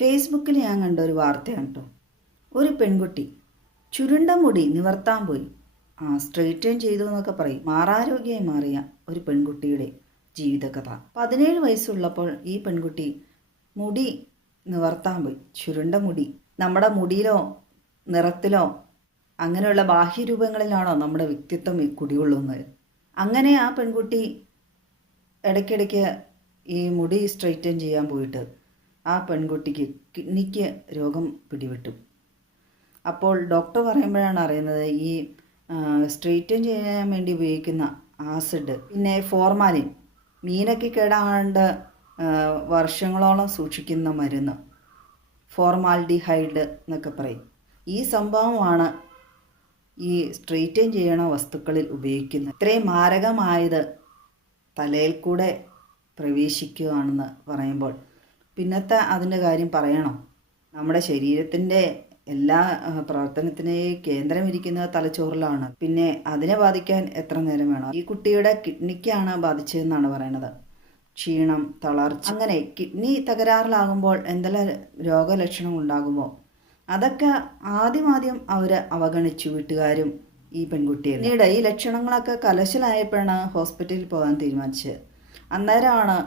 ഫേസ്ബുക്കിൽ ഞാൻ കണ്ട ഒരു വാർത്തയാണ് കേട്ടോ ഒരു പെൺകുട്ടി ചുരുണ്ട മുടി നിവർത്താൻ പോയി. ആ സ്ട്രെയിറ്റൻ ചെയ്തു എന്നൊക്കെ പറയും. മാറാരോഗ്യമായി മാറിയ ഒരു പെൺകുട്ടിയുടെ ജീവിതകഥ. പതിനേഴ് വയസ്സുള്ളപ്പോൾ ഈ പെൺകുട്ടി മുടി നിവർത്താൻ പോയി. ചുരുണ്ട മുടി നമ്മുടെ മുടിയിലോ നിറത്തിലോ അങ്ങനെയുള്ള ബാഹ്യരൂപങ്ങളിലാണോ നമ്മുടെ വ്യക്തിത്വം കുടികൊള്ളുന്നത്? അങ്ങനെ ആ പെൺകുട്ടി ഇടയ്ക്കിടയ്ക്ക് ഈ മുടി സ്ട്രെയിറ്റൻ ചെയ്യാൻ പോയിട്ട് ആ പെൺകുട്ടിക്ക് കിഡ്നിക്ക് രോഗം പിടിപെട്ടു. അപ്പോൾ ഡോക്ടർ പറയുമ്പോഴാണ് അറിയുന്നത് ഈ സ്ട്രെയിറ്റൻ ചെയ്യാൻ വേണ്ടി ഉപയോഗിക്കുന്ന ആസിഡ് പിന്നെ ഫോർമാലിൻ മീനൊക്കെ കേടാണ്ട് വർഷങ്ങളോളം സൂക്ഷിക്കുന്ന മരുന്ന് ഫോർമാൽഡിഹൈഡ് എന്നൊക്കെ പറയും. ഈ സംഭവമാണ് ഈ സ്ട്രെയിറ്റൻ ചെയ്യണ വസ്തുക്കളിൽ ഉപയോഗിക്കുന്നത്. ഇത്രയും മാരകമായത് തലയിൽ കൂടെ പ്രവേശിക്കുകയാണെന്ന് പറയുമ്പോൾ പിന്നത്തെ അതിന്റെ കാര്യം പറയണോ. നമ്മുടെ ശരീരത്തിന്റെ എല്ലാ പ്രവർത്തനത്തിനെയും കേന്ദ്രം ഇരിക്കുന്നത് തലച്ചോറിലാണ്. പിന്നെ അതിനെ ബാധിക്കാൻ എത്ര നേരം വേണം? ഈ കുട്ടിയുടെ കിഡ്നിക്കാണ് ബാധിച്ചതെന്നാണ് പറയണത്. ക്ഷീണം തളർച്ച അങ്ങനെ കിഡ്നി തകരാറിലാകുമ്പോൾ എന്തെല്ലാം രോഗലക്ഷണം ഉണ്ടാകുമോ? അതൊക്കെ ആദ്യമാദ്യം അവർ അവഗണിച്ചു വീട്ടുകാരും ഈ പെൺകുട്ടിയെ പിന്നീട് ഈ ലക്ഷണങ്ങളൊക്കെ കലശലായപ്പോഴാണ് ഹോസ്പിറ്റലിൽ പോകാൻ തീരുമാനിച്ചത്. അന്നേരമാണ്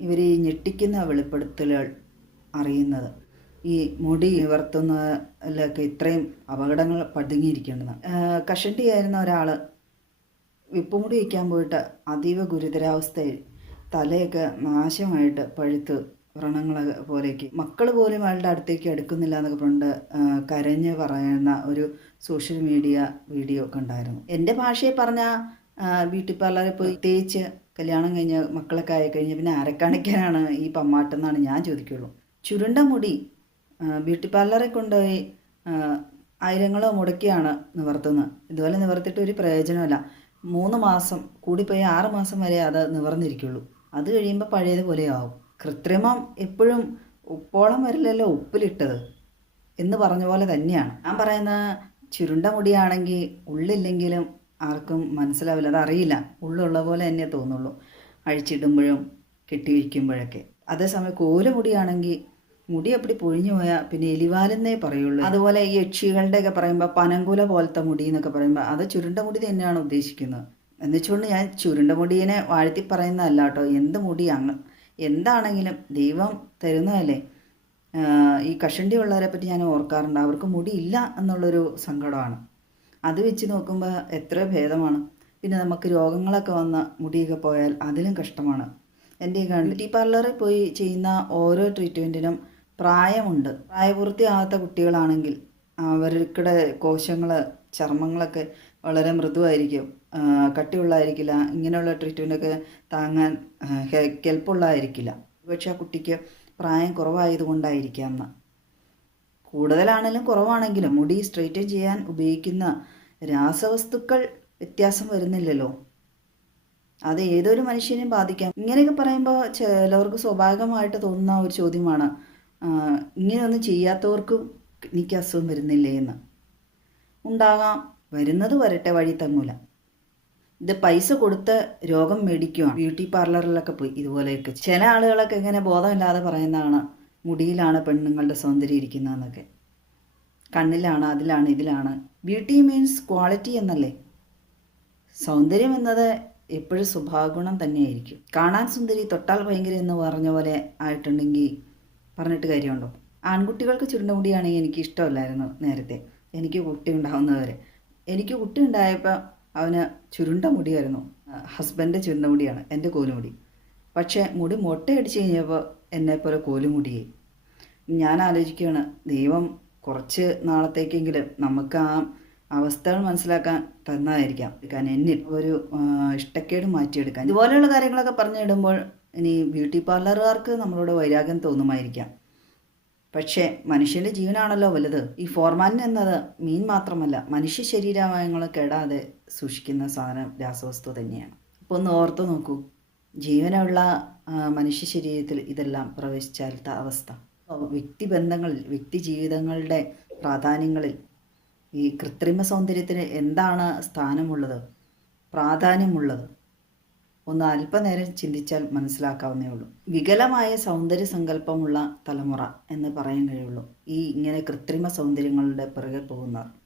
ഇവർ ഈ ഞെട്ടിക്കുന്ന വെളിപ്പെടുത്തലുകൾ അറിയുന്നത്. ഈ മുടി നിവർത്തുന്നതിലൊക്കെ ഇത്രയും അപകടങ്ങൾ പതുങ്ങിയിരിക്കേണ്ടത് കഷണ്ടിയായിരുന്ന ഒരാൾ വിപ്പുമുടി വയ്ക്കാൻ പോയിട്ട് അതീവ ഗുരുതരാവസ്ഥയിൽ തലയൊക്കെ നാശമായിട്ട് പഴുത്ത് വ്രണങ്ങൾ പോലെയൊക്കെ. മക്കൾ പോലും അയാളുടെ അടുത്തേക്ക് എടുക്കുന്നില്ല എന്നൊക്കെ പറഞ്ഞിട്ട് കരഞ്ഞ് പറയുന്ന ഒരു സോഷ്യൽ മീഡിയ വീഡിയോ ഒക്കെ ഉണ്ടായിരുന്നു. എന്റെ ഭാഷയെ പറഞ്ഞാൽ ബ്യൂട്ടി പാർലറിൽ പോയി തേച്ച് കല്യാണം കഴിഞ്ഞ് മക്കളൊക്കെ ആയി കഴിഞ്ഞ് പിന്നെ ആരെ കാണിക്കാനാണ് ഈ പമ്മാട്ടെന്നാണ് ഞാൻ ചോദിക്കുള്ളൂ. ചുരുണ്ട മുടി ബ്യൂട്ടി പാർലറിൽ കൊണ്ടുപോയി ആയിരങ്ങളോ മുടക്കിയാണ് നിവർത്തുന്നത്. ഇതുപോലെ നിവർത്തിയിട്ട് ഒരു പ്രയോജനമല്ല മൂന്ന് മാസം കൂടിപ്പോയി ആറ് മാസം വരെ അത് നിവർന്നിരിക്കുള്ളൂ. അത് കഴിയുമ്പോൾ പഴയതുപോലെ ആവും. കൃത്രിമം എപ്പോഴും ഉപ്പോളം വരില്ലല്ലോ ഉപ്പിലിട്ടത് എന്ന് പറഞ്ഞ പോലെ തന്നെയാണ്. ഞാൻ പറയുന്ന ചുരുണ്ട മുടിയാണെങ്കിൽ ഉള്ളില്ലെങ്കിലും ആർക്കും മനസ്സിലാവില്ല അതറിയില്ല. ഉള്ളുള്ള പോലെ തന്നെ തോന്നുള്ളൂ. അഴിച്ചിടുമ്പോഴും കെട്ടിയിരിക്കുമ്പോഴൊക്കെ അതേസമയം കോലുമുടിയാണെങ്കിൽ മുടി അപ്പടി പൊഴിഞ്ഞു പോയാൽ പിന്നെ എലിവാലെന്നേ പറയുള്ളൂ. അതുപോലെ ഈ യക്ഷികളുടെയൊക്കെ പറയുമ്പോൾ പനങ്കുല പോലത്തെ മുടി എന്നൊക്കെ പറയുമ്പോൾ അത് ചുരുണ്ട മുടി തന്നെയാണ് ഉദ്ദേശിക്കുന്നത്. എന്നുവെച്ചുകൊണ്ട് ഞാൻ ചുരുണ്ട മുടിയെ വാഴ്ത്തി പറയുന്നതല്ല കേട്ടോ എന്ത് മുടി അങ്ങ് എന്താണെങ്കിലും ദൈവം തരുന്നതല്ലേ. ഈ കഷണ്ടി ഉള്ളവരെ പറ്റി ഞാൻ ഓർക്കാറുണ്ട്. അവർക്ക് മുടിയില്ല എന്നുള്ളൊരു സങ്കടമാണ്. അത് വെച്ച് നോക്കുമ്പോൾ എത്ര ഭേദമാണ്. പിന്നെ നമുക്ക് രോഗങ്ങളൊക്കെ വന്ന മുടിയൊക്കെ പോയാൽ അതിലും കഷ്ടമാണ്. എന്റെ ഈ ബ്യൂട്ടി പാർലറിൽ പോയി ചെയ്യുന്ന ഓരോ ട്രീറ്റ്മെന്റിനും പ്രായമുണ്ട്. പ്രായപൂർത്തിയാകാത്ത കുട്ടികളാണെങ്കിൽ അവർക്കിടെ കോശങ്ങൾ ചർമ്മങ്ങളൊക്കെ വളരെ മൃദുവായിരിക്കും. കട്ടിയുള്ളതായിരിക്കില്ല. ഇങ്ങനെയുള്ള ട്രീറ്റ്മെന്റൊക്കെ താങ്ങാൻ കെൽപ്പുള്ളതായിരിക്കില്ല. പക്ഷെ ആ കുട്ടിക്ക് പ്രായം കുറവായതുകൊണ്ടായിരിക്കാം എന്ന്. കൂടുതലാണെങ്കിലും കുറവാണെങ്കിലും മുടി സ്ട്രെയിറ്റൻ ചെയ്യാൻ ഉപയോഗിക്കുന്ന രാസവസ്തുക്കൾ വ്യത്യാസം വരുന്നില്ലല്ലോ. അത് ഏതൊരു മനുഷ്യനെയും ബാധിക്കാം. ഇങ്ങനെയൊക്കെ പറയുമ്പോൾ ചിലവർക്ക് സ്വാഭാവികമായിട്ട് തോന്നുന്ന ഒരു ചോദ്യമാണ് ഇങ്ങനെയൊന്നും ചെയ്യാത്തവർക്കും എനിക്ക് അസുഖം വരുന്നില്ലേ എന്ന്. ഉണ്ടാകാം വരുന്നത് വരട്ടെ വഴി തങ്ങൂല. ഇത് പൈസ കൊടുത്ത് രോഗം മേടിക്കുവാണ്. ബ്യൂട്ടി പാർലറിലൊക്കെ പോയി ഇതുപോലെയൊക്കെ. ചില ആളുകളൊക്കെ ഇങ്ങനെ ബോധമില്ലാതെ പറയുന്നതാണ് മുടിയിലാണ് പെണ്ണുങ്ങളുടെ സൗന്ദര്യം ഇരിക്കുന്നതെന്നൊക്കെ. കണ്ണിലാണ് അതിലാണ് ഇതിലാണ്. ബ്യൂട്ടി മീൻസ് ക്വാളിറ്റി എന്നല്ലേ? സൗന്ദര്യം എന്നത് എപ്പോഴും സ്വഭാവഗുണം തന്നെയായിരിക്കും. കാണാൻ സുന്ദരി തൊട്ടാൽ ഭയങ്കര എന്ന് പറഞ്ഞ പോലെ ആയിട്ടുണ്ടെങ്കിൽ പറഞ്ഞിട്ട് കാര്യമുണ്ടോ? ആൺകുട്ടികൾക്ക് ചുരുണ്ട മുടിയാണെങ്കിൽ എനിക്ക് ഇഷ്ടമല്ലായിരുന്നു നേരത്തെ. എനിക്ക് കുട്ടി ഉണ്ടാവുന്നവരെ എനിക്ക് കുട്ടി ഉണ്ടായപ്പോൾ അവന് ചുരുണ്ട മുടിയായിരുന്നു ഹസ്ബൻഡ് ചുരുണ്ട മുടിയാണ് എന്റെ കോലുമുടി. പക്ഷേ മുടി മൊട്ടയടിച്ച് കഴിഞ്ഞപ്പോൾ എന്നെപ്പോലെ കോലുമുടിയെ. ഞാൻ ആലോചിക്കുകയാണ് ദൈവം കുറച്ച് നാളത്തേക്കെങ്കിലും നമുക്ക് ആ അവസ്ഥകൾ മനസ്സിലാക്കാൻ തന്നതായിരിക്കാം. കാരണം എന്നിൽ ഒരു ഇഷ്ടക്കേട് മാറ്റിയെടുക്കാൻ. ഇതുപോലെയുള്ള കാര്യങ്ങളൊക്കെ പറഞ്ഞിടുമ്പോൾ ഇനി ബ്യൂട്ടി പാർലറുകാർക്ക് നമ്മളോട് വൈരാഗ്യം തോന്നുമായിരിക്കാം. പക്ഷേ മനുഷ്യന്റെ ജീവനാണല്ലോ വലുത്. ഈ ഫോർമാലിൻ എന്നത് മീൻ മാത്രമല്ല മനുഷ്യ ശരീരങ്ങൾ കെടാതെ സൂക്ഷിക്കുന്ന സാധനം രാസവസ്തു തന്നെയാണ്. അപ്പോൾ ഒന്ന് ഓർത്തു നോക്കൂ. ജീവനുള്ള മനുഷ്യ ശരീരത്തിൽ ഇതെല്ലാം പ്രവേശിച്ചാലത്തെ അവസ്ഥ. വ്യക്തി ബന്ധങ്ങളിൽ വ്യക്തി ജീവിതങ്ങളുടെ പ്രാധാന്യങ്ങളിൽ ഈ കൃത്രിമ സൗന്ദര്യത്തിന് എന്താണ് സ്ഥാനമുള്ളത് പ്രാധാന്യമുള്ളത്? ഒന്ന് അല്പനേരം ചിന്തിച്ചാൽ മനസ്സിലാക്കാവുന്നേ ഉള്ളൂ. വികലമായ സൗന്ദര്യ സങ്കല്പമുള്ള തലമുറ എന്ന് പറയാൻ കഴിയുള്ളൂ. ഈ ഇങ്ങനെ കൃത്രിമ സൗന്ദര്യങ്ങളുടെ പിറകെ പോകുന്നവർ.